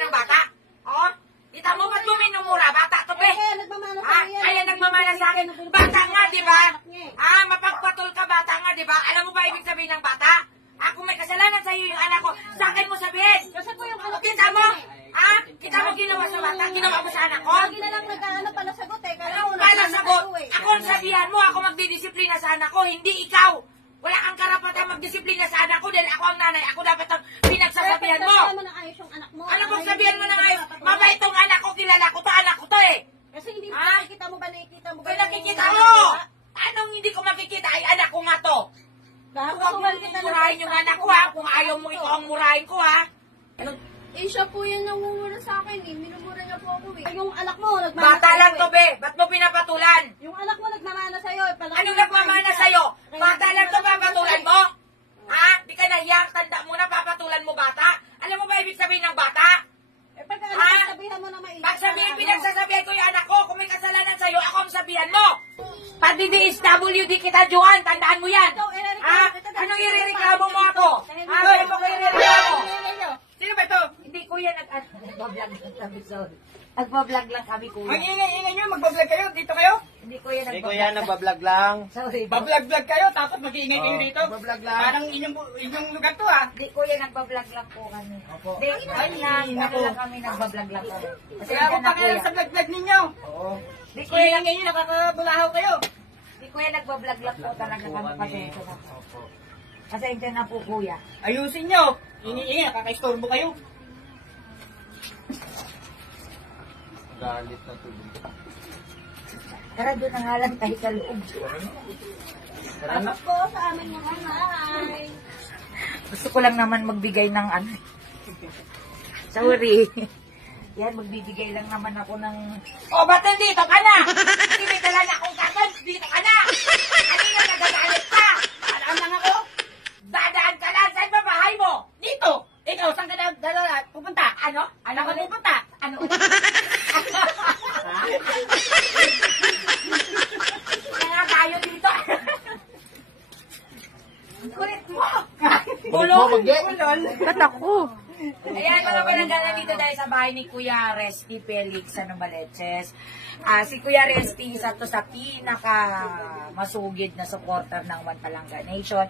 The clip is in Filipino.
ng bata? Oh? Kita mo, ba't mo minumura? Bata to, be? Kaya nagmamana sa akin. Bata nga, di ba? Mapagpatol ka, bata nga, di ba? Alam mo ba ibig sabihin ng bata? Ako may kasalanan sa iyo yung anak ko. Sa akin mo sabihin. Kasi po yung anak Kita mo? Kita mo ginawa sa bata? Ginawa mo sa anak ko? Lagi na lang nag-ano pala sagot eh. Paano sagot? Ako ang sabihan mo, ako magdidisiplina sa anak ko, hindi ikaw. Wala kang karapatan magdisiplina sa anak ko dahil ako ang nanay. Ako dapat ang pinagsasabihan mo. Ano ng ayos yung anak mo? Ano mong sabihan mo ng ayos? Mabait tong anak ko, kilala ko to, anak ko to eh. Kasi hindi mo nakikita mo ba, nakikita mo ba? Kung nakikita mo! Anong hindi ko makikita? Ay, anak ko nga to. Huwag mo murahin yung anak ko ha. Kung ayaw mo ito ang murahin ko ha. Eh, siya po yan nangunguna sa akin eh. Minumura niya po ako eh. Yung anak mo, nagmamana Bata lang to, be. Ba't mo pinapatulan? Yung anak mo nagmamana sa'yo. Anong nagmamana sa'yo? Bata lang to, papatulan mo? Ha? Di ka nahiyak, tanda mo na, papatulan mo bata? Alam mo ba ibig sabihin ng bata? Eh, pagka sabihan mo na maisip. Pag sabihin, pinagsasabihan ko yung anak ko, kung may kasalanan sa'yo, ako ang sabihan mo. Pag-DSWD kita, Johan, tandaan mo yan. Ha? Anong irereklamo mo ako? Ha? Ano mo ko irereklamo? Sino ba ito? Hindi, kuya, nagbablog lang kami, sorry. Nagbablog lang kami, kuya. Ang ingay-ingay nyo, magbablog kayo, dito kayo? Hindi, kuya, Hindi kuya, nagbablog lang. Sorry. Bablog-vlog kayo, tapos mag-iingay kayo dito. Bablog lang. Parang inyong lugar to ah. Hindi, kuya, nagbablog lang po kami. Opo. Hindi, ayun lang, lang kami, nagbablog lang kami. Kasi Kaya ako pakialam sa vlog-vlog ninyo. Oo. Hindi, kuya, Ingay nyo, nakakabulahaw kayo. hindi, kuya, nagbablog lang po talaga kami. Pasensya na. Pasensya na po, kuya. Ayusin nyo. Ingay-ingay, nakaka-istorbo kayo. Galit na tuloy. Tara, doon na nga lang tayo sa loob. Pasok po sa amin mga nanay. Gusto ko lang naman magbigay ng ano. Sorry. Yan, magbibigay lang naman ako ng... Oh, ba't nandito ka na? Hindi may dala na akong katon. Dito ka na. Kanina nagagalit ka. Alam lang ako. Dadaan ka lang. Saan ba bahay mo? Dito. Ikaw, saan ka na pupunta? Ano? Ano Saan ka pupunta? Ano? Kaya nga tayo dito. Ang kulit mo. Bulol. Ba't ako? Ayan, mga palangganan dito dahil sa bahay ni Kuya Resty Felix sa Novaleches. Si Kuya Resty, isa to sa pinaka masugid na supporter ng One Palangga Nation.